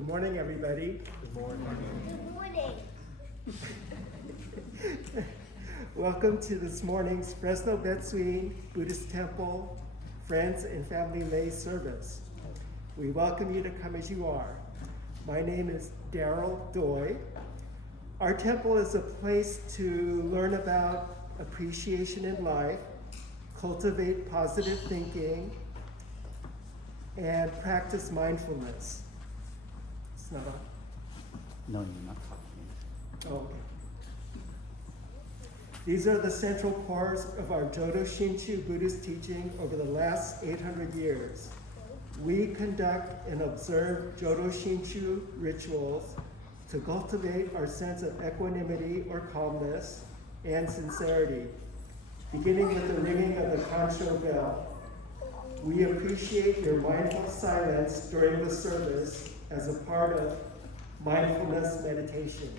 Good morning, everybody. Good morning. Good morning. Welcome to this morning's Fresno Betsuin Buddhist Temple Friends and Family Lay service. We welcome you to come as you are. My name is Daryl Doy. Our temple is a place to learn about appreciation in life, cultivate positive thinking, and practice mindfulness. It's not on? No, you're not talking. Oh, okay. These are the central cores of our Jodo Shinshu Buddhist teaching over the last 800 years. We conduct and observe Jodo Shinshu rituals to cultivate our sense of equanimity or calmness and sincerity, beginning with the ringing of the Kancho bell. We appreciate your mindful silence during the service as a part of mindfulness meditation.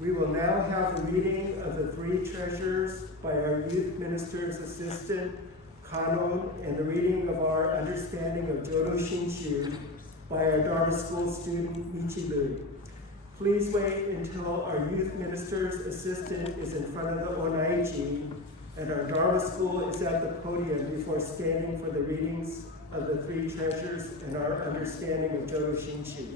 We will now have the reading of the three treasures by our youth minister's assistant, Kano, and the reading of our understanding of Jodo Shinshu by our Dharma school student, Michiburi. Please wait until our youth minister's assistant is in front of the Onaiji and our Dharma school is at the podium before standing for the readings of the three treasures and our understanding of Jodo Shinshu.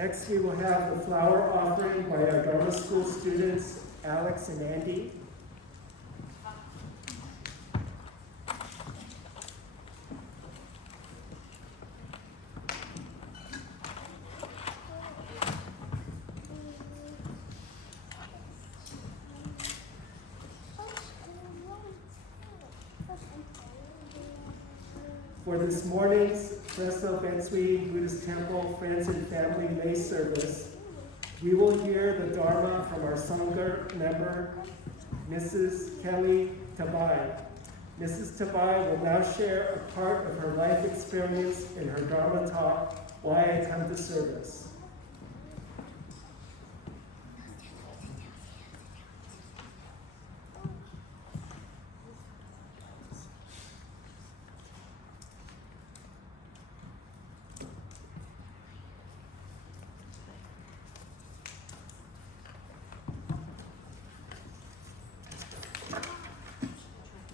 Next, we will have the flower offering by our Dharma school students, Alex and Andy. For this morning's Fresno Bensui Buddhist Temple Friends and Family Lay Service, we will hear the Dharma from our Sangha member, Mrs. Kelly Tabai. Mrs. Tabai will now share a part of her life experience in her Dharma talk, Why I Come to Service.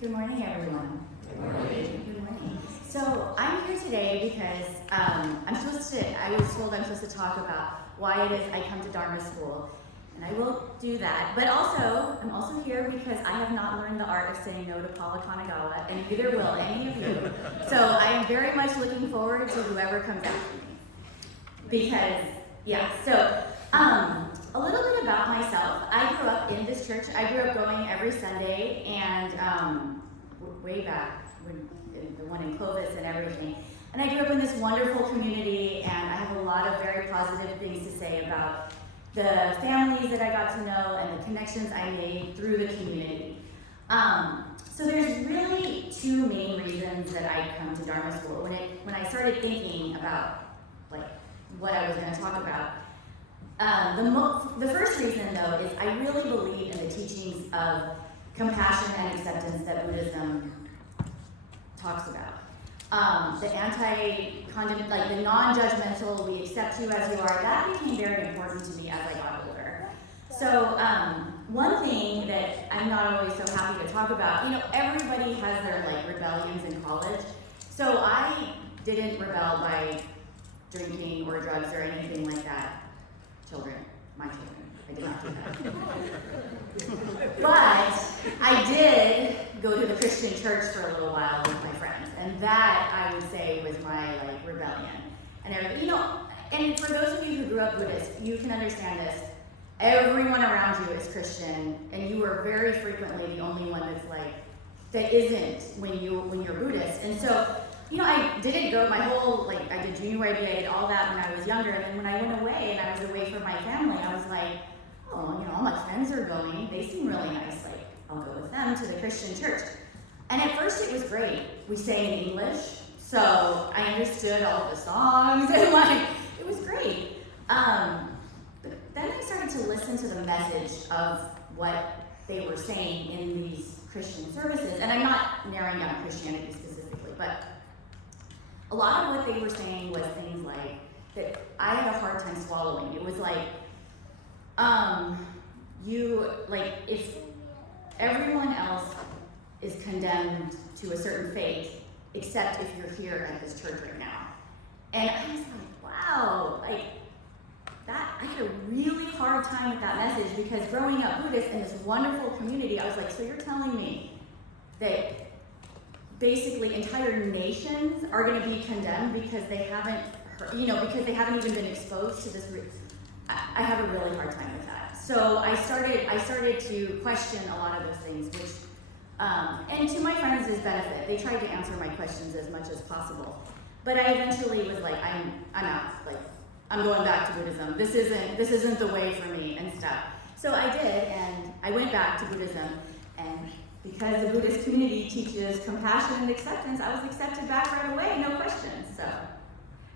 Good morning, everyone. Good morning. Good morning. So I'm here today because I was told I'm supposed to talk about why it is I come to Dharma school. and I will do that. But also, I'm also here because I have not learned the art of saying no to Paula Kanagawa, and neither will any of you. So I am very much looking forward to whoever comes after me. Because, yeah, so a little bit about myself. I grew up in this church. I grew up going every Sunday, and way back, when the one in Clovis and everything. And I grew up in this wonderful community, and I have a lot of very positive things to say about the families that I got to know and the connections I made through the community. So there's really two main reasons that I come to Dharma School. When I started thinking about like what I was going to talk about, the first reason though is I really believe in the teachings of compassion and acceptance that Buddhism talks about. The like the non-judgmental, we accept you as you are, that became very important to me as I got older. So one thing that I'm not always so happy to talk about, everybody has their like rebellions in college. So I didn't rebel by drinking or drugs or anything like that. My children, I did not do that. But I did go to the Christian church for a little while with my friends, and that I would say was my like rebellion. And and for those of you who grew up Buddhist, you can understand this. Everyone around you is Christian, and you are very frequently the only one that isn't when you're Buddhist. And so, I didn't go my whole, I did junior YB, I did all that when I was younger, and then when I went away and I was away from my family, I was like, oh, all my friends are going, they seem really nice, I'll go with them to the Christian church. And at first it was great. We sang in English, so I understood all of the songs, and it was great. But then I started to listen to the message of what they were saying in these Christian services, and I'm not narrowing down Christianity specifically, but a lot of what they were saying was things like that I had a hard time swallowing. It was if everyone else is condemned to a certain fate, except if you're here at this church right now. And I was like, wow, that, I had a really hard time with that message, because growing up Buddhist in this wonderful community, I was like, so you're telling me that basically entire nations are going to be condemned because they haven't even been exposed to this. I have a really hard time with that. So I started to question a lot of those things, which, and to my friends' benefit, they tried to answer my questions as much as possible. But I eventually was like, I'm out. I'm going back to Buddhism. This isn't the way for me and stuff. So I did, and I went back to Buddhism, and because the Buddhist community teaches compassion and acceptance, I was accepted back right away, no questions. So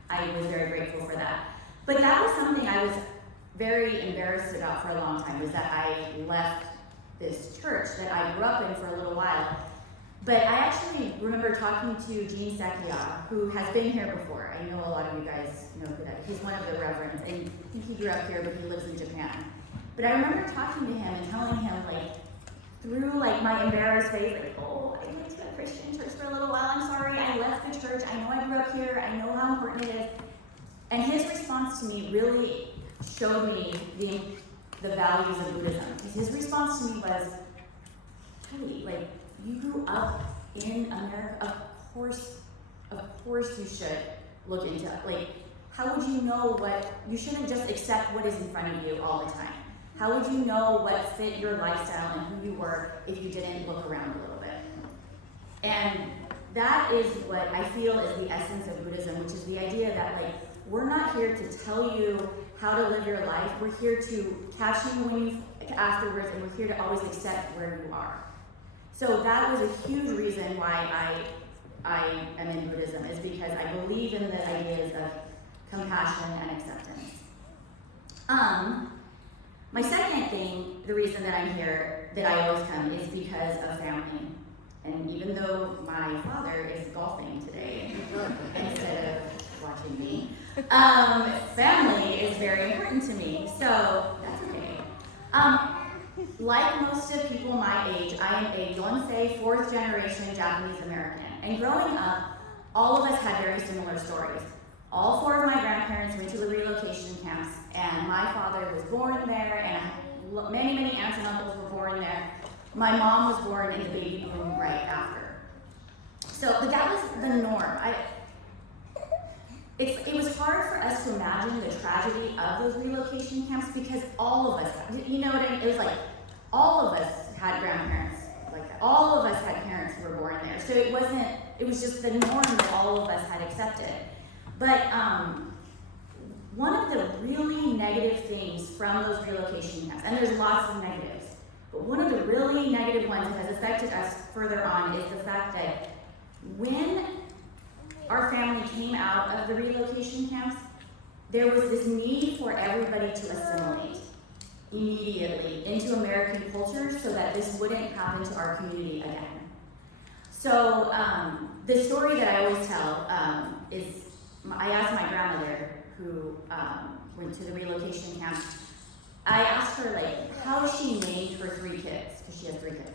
I was very grateful for that. But that was something I was very embarrassed about for a long time, was that I left this church that I grew up in for a little while. But I actually remember talking to Gene Sakia, who has been here before. I know a lot of you guys know who that is. He's one of the reverends, and I think he grew up here, but he lives in Japan. But I remember talking to him and telling him, through my embarrassed face, oh, I went to a Christian church for a little while, I'm sorry, I left the church, I know I grew up here, I know how important it is. And his response to me really showed me the values of Buddhism. His response to me was, Kelly, you grew up in America, of course you should look into it. How would you know you shouldn't just accept what is in front of you all the time. How would you know what fit your lifestyle and who you were if you didn't look around a little bit? And that is what I feel is the essence of Buddhism, which is the idea that we're not here to tell you how to live your life. We're here to catch you afterwards, and we're here to always accept where you are. So that was a huge reason why I am in Buddhism, is because I believe in the ideas of compassion and acceptance. My second thing, the reason that I'm here, that I always come, is because of family. And even though my father is golfing today instead of watching me, family is very important to me, so that's okay. Like most of people my age, I am a Yonsei, fourth generation Japanese American. And growing up, all of us had very similar stories. All four of my grandparents went to the relocation camps, and my father was born there, and many, many aunts and uncles were born there. My mom was born in the baby boom right after. So, but that was the norm. It was hard for us to imagine the tragedy of those relocation camps because all of us, you know what I mean? It was like all of us had grandparents like that. All of us had parents who were born there. So it was just the norm that all of us had accepted. But one of the really negative things from those relocation camps, and there's lots of negatives, but one of the really negative ones that has affected us further on is the fact that when our family came out of the relocation camps, there was this need for everybody to assimilate immediately into American culture so that this wouldn't happen to our community again. So the story that I always tell is, I asked my grandmother who went to the relocation camp, I asked her like how she named her 3 kids, because she has 3 kids.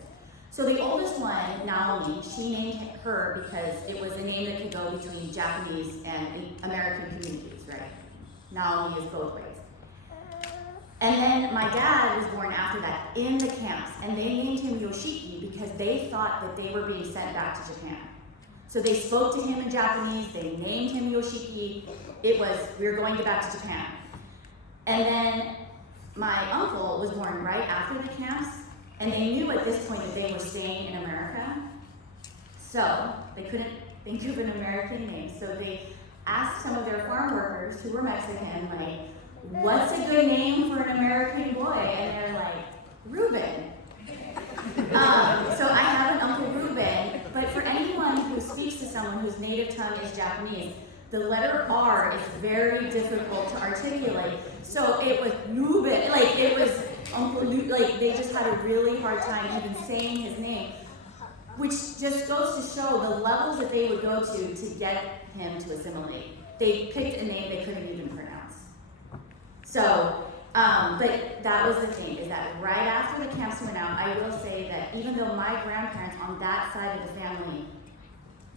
So the oldest one, Naomi, she named her because it was a name that could go between Japanese and American communities, right? Naomi is both ways. And then my dad was born after that in the camps, and they named him Yoshiki because they thought that they were being sent back to Japan. So they spoke to him in Japanese, they named him Yoshiki. It was, we were going back to Japan. And then my uncle was born right after the camps, and they knew at this point that they were staying in America. So they couldn't think of an American name. So they asked some of their farm workers who were Mexican, like, what's a good name for an American boy? And they're like, Reuben. So I have an Uncle Reuben, but for anyone who speaks to someone whose native tongue is Japanese, the letter R is very difficult to articulate. So it was Reuben, like it was Uncle, like they just had a really hard time even saying his name, which just goes to show the levels that they would go to get him to assimilate. They picked a name they couldn't even pronounce. So, but that was the thing, is that right after the camps went out, I will say that even though my grandparents on that side of the family,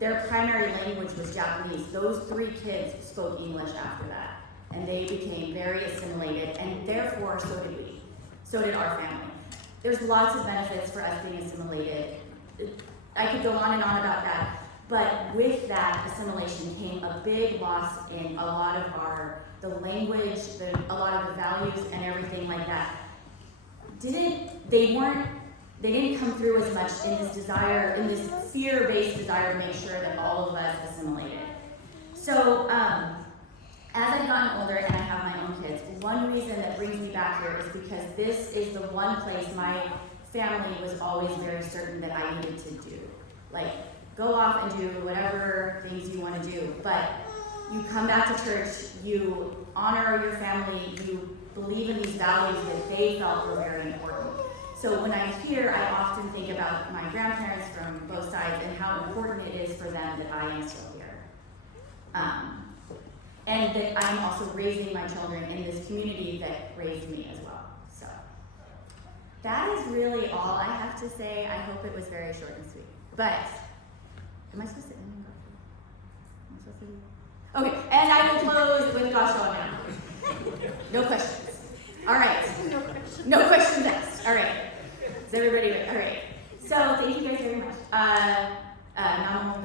their primary language was Japanese, those 3 kids spoke English after that. And they became very assimilated, and therefore so did we. So did our family. There's lots of benefits for us being assimilated. I could go on and on about that, but with that assimilation came a big loss in a lot of the language, a lot of the values and everything like that. They didn't come through as much in this desire, in this fear-based desire to make sure that all of us assimilated. So, as I've gotten older and I have my own kids, one reason that brings me back here is because this is the one place my family was always very certain that I needed to do. Like, go off and do whatever things you want to do, but you come back to church, you honor your family, you believe in these values that they felt were very important. So when I'm here, I often think about my grandparents from both sides and how important it is for them that I am still here. And that I'm also raising my children in this community that raised me as well. So that is really all I have to say. I hope it was very short and sweet. But, am I supposed to end? Am I supposed to? Okay, and I will close with Goshawk now. No questions. All right. No questions asked. All right. Is everybody ready? All right. So thank you guys very much. Namo